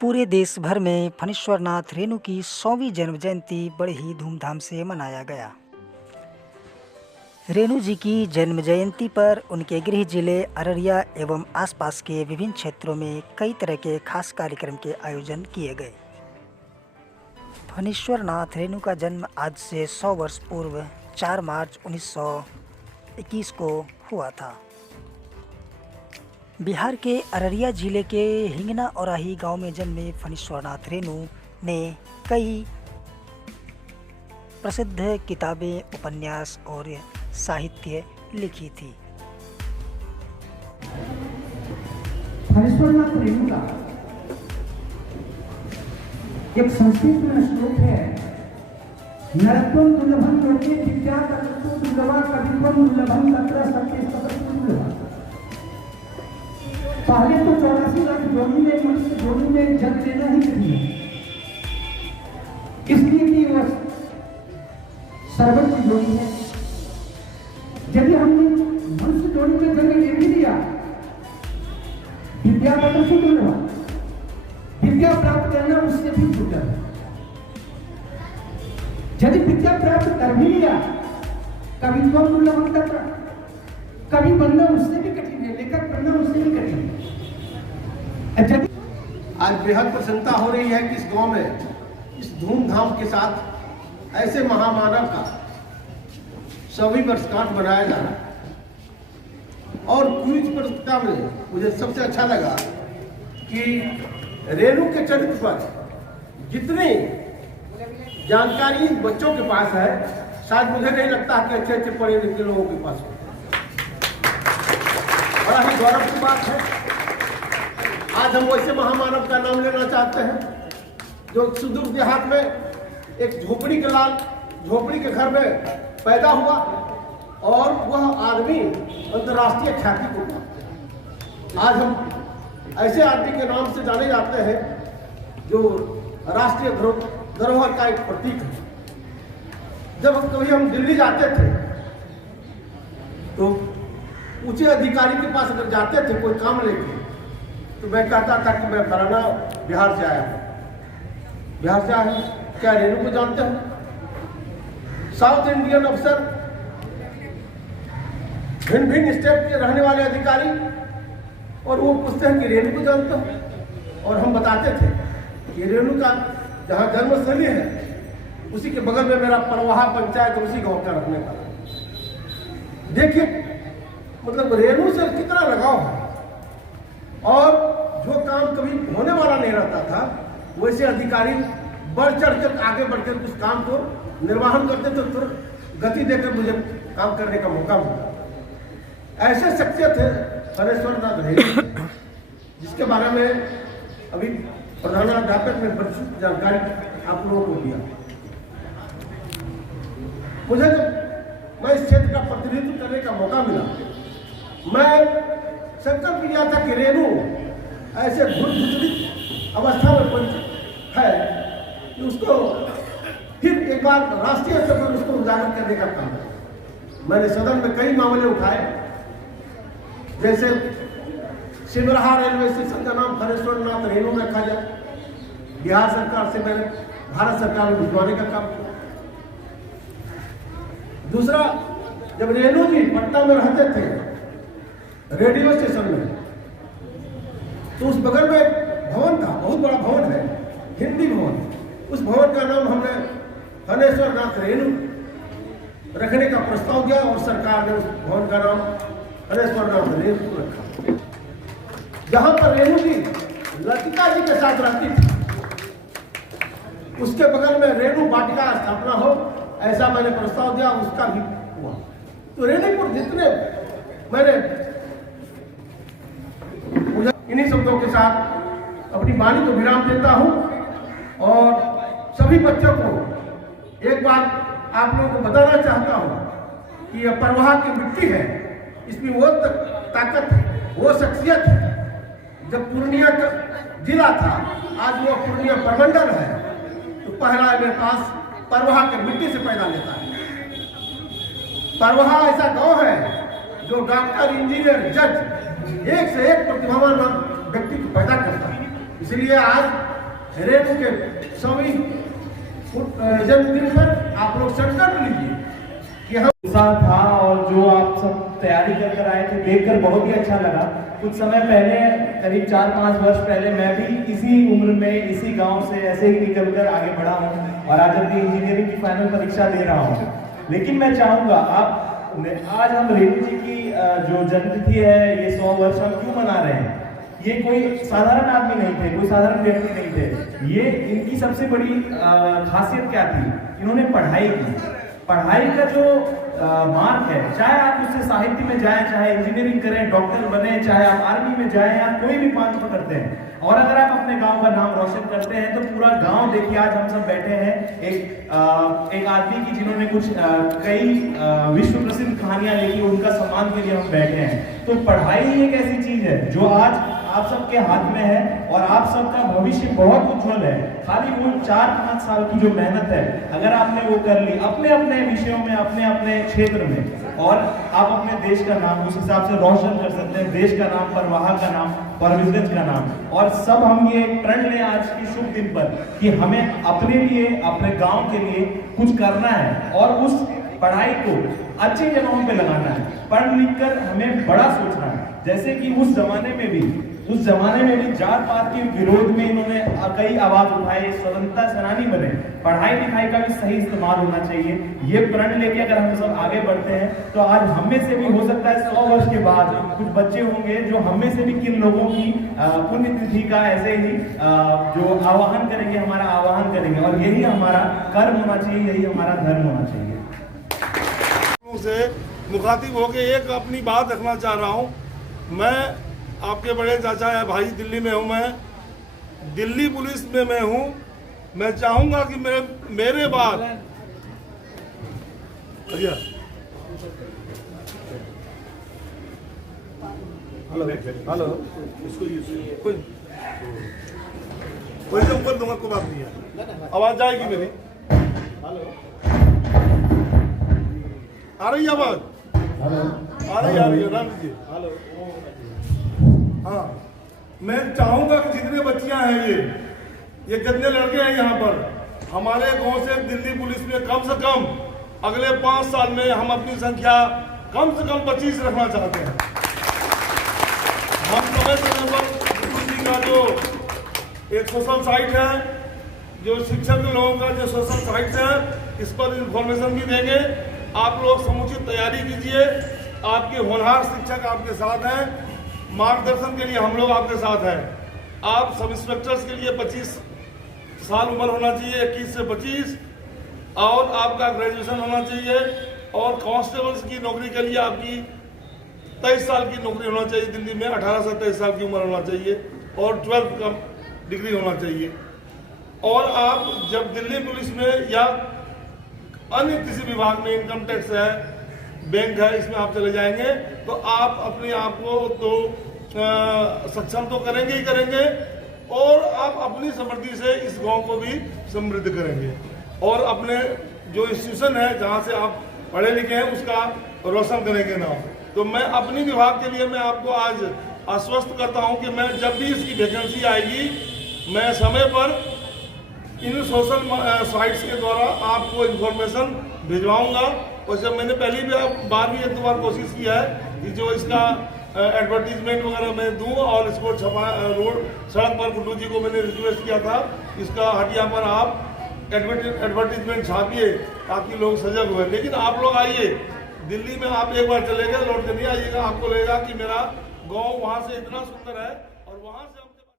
पूरे देश भर में फणीश्वरनाथ रेणु की 100वीं जन्म जयंती बड़े ही धूमधाम से मनाया गया। रेणु जी की जन्म जयंती पर उनके गृह जिले अररिया एवं आसपास के विभिन्न क्षेत्रों में कई तरह के खास कार्यक्रम के आयोजन किए गए। फणीश्वरनाथ रेणु का जन्म आज से 100 वर्ष पूर्व 4 मार्च 1921 को हुआ था। बिहार के अररिया जिले के हिंगना औराही गांव में जन्मे फणीश्वरनाथ रेणु ने कई प्रसिद्ध किताबें, उपन्यास और साहित्य लिखी थी। फणीश्वरनाथ रेणु का एक संस्कृत में श्लोक है, नरत्वं दुर्लभं लोके विद्या तत्त्वं दुर्लभा कवित्वं दुर्लभं तत्र सत्य सतत्वं दुर्लभः। पहले तो 84 लाख जोड़ी में मनुष्य जोड़ी में जन्म लेना ही कठिन है, इसलिए कि वह सर्वोच्च जोड़ी है। यदि हमने मनुष्य जोड़ी में जन्म ले भी लिया, विद्या तत्त्वं दुर्लभः, विद्या प्राप्त करना उससे भी दुर्लभ है। यदि विद्या प्राप्त कर भी लिया, कवित्वं दुर्लभं तत्र, कवि बनना उससे भी कठिन है, लेखक बनना उससे भी कठिन है। आज बेहद प्रसन्नता हो रही है कि इस गांव में इस धूमधाम के साथ ऐसे महामानव का 100वीं वर्षगांठ मनाया जा रहा है। और क्विज प्रतियोगिता में मुझे सबसे अच्छा लगा कि रेणु के चरित्र पर जितनी जानकारी बच्चों के पास है, शायद मुझे नहीं लगता कि अच्छे अच्छे पढ़े लिखे लोगों के पास हो। बड़ा ही गौरव की बात है। आज हम वैसे महामानव का नाम लेना चाहते हैं जो सुदूर देहात में एक झोपड़ी के घर में पैदा हुआ और वह आदमी अंतर्राष्ट्रीय ख्याति को पाया। आज हम ऐसे आदमी के नाम से जाने जाते हैं जो राष्ट्रीय धरोहर का एक प्रतीक है। जब कभी हम दिल्ली जाते थे तो ऊंचे अधिकारी के पास अगर जाते थे कोई काम लेके, तो मैं कहता था कि मैं फलाना बिहार से आया हूँ। बिहार से आया हूँ, क्या रेणु को जानते हो? साउथ इंडियन अफसर, भिन्न भिन्न स्टेट के रहने वाले अधिकारी, और वो पूछते हैं कि रेणु को जानते हो? और हम बताते थे कि रेणु का जहाँ जन्मस्थली है उसी के बगल में मेरा परवाहा पंचायत, उसी गाँव का रखने का। देखिए मतलब रेणु से कितना लगाव है, और जो काम कभी होने वाला नहीं रहता था वैसे अधिकारी बढ़ चढ़ कर आगे बढ़कर उस काम को निर्वहन करते थे, तो गति देकर मुझे काम करने का मौका मिला। ऐसे शख्सियत है फणीश्वरनाथ रेणु, जिसके बारे में अभी प्रधानाध्यापक ने विस्तृत जानकारी आप लोगों को दिया। मुझे जब मैं इस क्षेत्र का प्रतिनिधित्व करने का मौका मिला, मैं संकल्प लिया था कि रेणु ऐसे भूतविचलित अवस्था में पहुंची है कि उसको फिर एक बार राष्ट्रीय स्तर पर उसको उजागर करने का काम है। मैंने सदन में कई मामले उठाए, जैसे सिमरहा रेलवे स्टेशन का नाम फणीश्वरनाथ रेणु रखा जाए। बिहार सरकार से मैंने भारत सरकार में भिजवाने का काम किया। दूसरा, जब रेणु जी पटना में रहते थे रेडियो स्टेशन में, तो उस बगल में भवन था, बहुत बड़ा भवन है, हिंदी भवन। उस भवन का नाम हमने फणीश्वरनाथ रेणु रखने का प्रस्ताव दिया और सरकार ने उस भवन का नाम फणीश्वरनाथ रेणु रखा। जहां पर रेणु जी लतिका जी के साथ रहती थी, उसके बगल में रेणु वाटिका स्थापना हो, ऐसा मैंने प्रस्ताव दिया, उसका भी हुआ। तो रेणुपुर जितने मैंने इन्हीं शब्दों के साथ अपनी वाणी को विराम देता हूं, और सभी बच्चों को एक बात आप लोगों को बताना चाहता हूं कि यह परवाह की मिट्टी है, इसमें वो ताकत है, वो शख्सियत है। जब पूर्णिया का जिला था, आज वो पूर्णिया प्रमंडल है, तो पहला मेरे पास परवाह के मिट्टी से पैदा लेता है। परवाह ऐसा गांव है जो डॉक्टर, इंजीनियर, जज, एक से एक प्रतिभावान व्यक्ति को पैदा करता है। इसलिए आज रेणु के 100वीं जन्मदिन पर आप लोग संकल्प लीजिए कि हम उत्साह था और जो आप सब तैयारी कर आए थे देखकर बहुत ही अच्छा लगा। कुछ समय पहले करीब 4-5 वर्ष पहले मैं भी इसी उम्र में इसी गांव से ऐसे ही निकलकर आगे बढ़ा हूं और आज अपनी इंजीनियरिंग की फाइनल परीक्षा दे रहा हूं। लेकिन मैं चाहूंगा आज हम रेणु जी की जो जन्मतिथि है ये 100 वर्ष हम क्यों मना रहे हैं। ये कोई साधारण आदमी नहीं थे, कोई साधारण व्यक्ति नहीं थे। ये इनकी सबसे बड़ी खासियत क्या थी, इन्होंने पढ़ाई की। पढ़ाई का जो मार्ग है, चाहे आप उससे साहित्य में जाएं, चाहे इंजीनियरिंग करें, डॉक्टर बने, चाहे आप आर्मी में जाएं, आप कोई भी पांच पकड़ते हैं और अगर आप अपने गांव का नाम रोशन करते हैं तो पूरा गांव देखिए आज हम सब बैठे हैं एक आदमी की जिन्होंने कुछ कई विश्व प्रसिद्ध कहानियां लिखी, उनका सम्मान के लिए हम बैठे हैं। तो पढ़ाई ही एक ऐसी चीज है जो आज आप सबके हाथ में है और आप सबका भविष्य बहुत उज्जवल है। खाली वो 4-5 साल की जो मेहनत है अगर आपने वो कर ली अपने अपने विषयों में, अपने अपने क्षेत्र में, और आप अपने देश का नाम उस हिसाब से रोशन कर सकते हैं। देश का नाम, परवाह का नाम, परविजगंज का नाम। और सब हम ये प्रण लें आज के शुभ दिन पर कि हमें अपने लिए, अपने गांव के लिए कुछ करना है और उस पढ़ाई को अच्छी जगहों पे लगाना है। पढ़ लिख कर हमें बड़ा सोचना है। जैसे कि उस जमाने में भी जात पात के विरोध में इन्होंने कई आवाज उठाए, स्वतंत्रता सेनानी बने। पढ़ाई लिखाई का भी सही इस्तेमाल होना चाहिए। ये प्रण लेके अगर हम सब आगे बढ़ते हैं तो आज हम में से भी हो सकता है 100 वर्ष के बाद कुछ बच्चे होंगे जो हम में से भी किन लोगों की पुण्यतिथि का ऐसे ही जो आवाहन करेंगे, हमारा आवाहन करेंगे। और यही हमारा कर्म होना चाहिए, यही हमारा धर्म होना चाहिए। से मुखातिब होकर एक अपनी बात रखना चाह रहा हूँ। मैं आपके बड़े चाचा या भाई दिल्ली में हूँ, मैं दिल्ली पुलिस में मैं हूँ। मैं चाहूँगा कि मेरे बाद हेलो कोई तो बोल दूंगा, कोई बात नहीं है, आवाज जाएगी मेरी। आ रही आवाज? आ रही है राम जी। हाँ, मैं चाहूंगा कि जितने बच्चियां हैं ये जितने लड़के हैं यहाँ पर, हमारे गांव से दिल्ली पुलिस में कम से कम अगले 5 साल में हम अपनी संख्या कम से कम 25 रखना चाहते हैं। हम समय समय पर गुरु जी का जो एक सोशल साइट है, जो शिक्षक लोगों का जो सोशल साइट है, इस पर इंफॉर्मेशन भी देंगे। आप लोग समुचित तैयारी कीजिए। आपके होनहार शिक्षक आपके साथ हैं, मार्गदर्शन के लिए हम लोग आपके साथ हैं। आप सब इंस्पेक्टर्स के लिए 25 साल उम्र होना चाहिए, 21 से 25, और आपका ग्रेजुएशन होना चाहिए। और कांस्टेबल्स की नौकरी के लिए आपकी 23 साल की नौकरी होना चाहिए। दिल्ली में 18 से 23 साल की उम्र होना चाहिए और 12th का डिग्री होना चाहिए। और आप जब दिल्ली पुलिस में या अन्य किसी विभाग में, इनकम टैक्स है, बैंक है, इसमें आप चले जाएंगे तो आप अपने आप को तो सक्षम तो करेंगे ही करेंगे और आप अपनी समृद्धि से इस गांव को भी समृद्ध करेंगे और अपने जो इंस्टीट्यूशन है जहां से आप पढ़े लिखे हैं उसका रोशन करेंगे नाम। तो मैं अपनी विभाग के लिए मैं आपको आज आश्वस्त करता हूं कि मैं जब भी इसकी वैकेंसी आएगी मैं समय पर इन सोशल साइट्स के द्वारा आपको इन्फॉर्मेशन भिजवाऊंगा। और जब मैंने पहली बार भी 1-2 बार कोशिश किया है कि जो इसका एडवर्टीजमेंट वगैरह मैं दूं और इसको छपा रोड सड़क पर गुड्डू जी को मैंने रिक्वेस्ट किया था इसका हटिया पर आप एडवर्टीजमेंट छापिए ताकि लोग सजग हुए। लेकिन आप लोग आइए, दिल्ली में आप एक बार चले गए, लौट के नहीं आइएगा। आपको लगेगा कि मेरा गाँव वहाँ से इतना सुंदर है और वहाँ से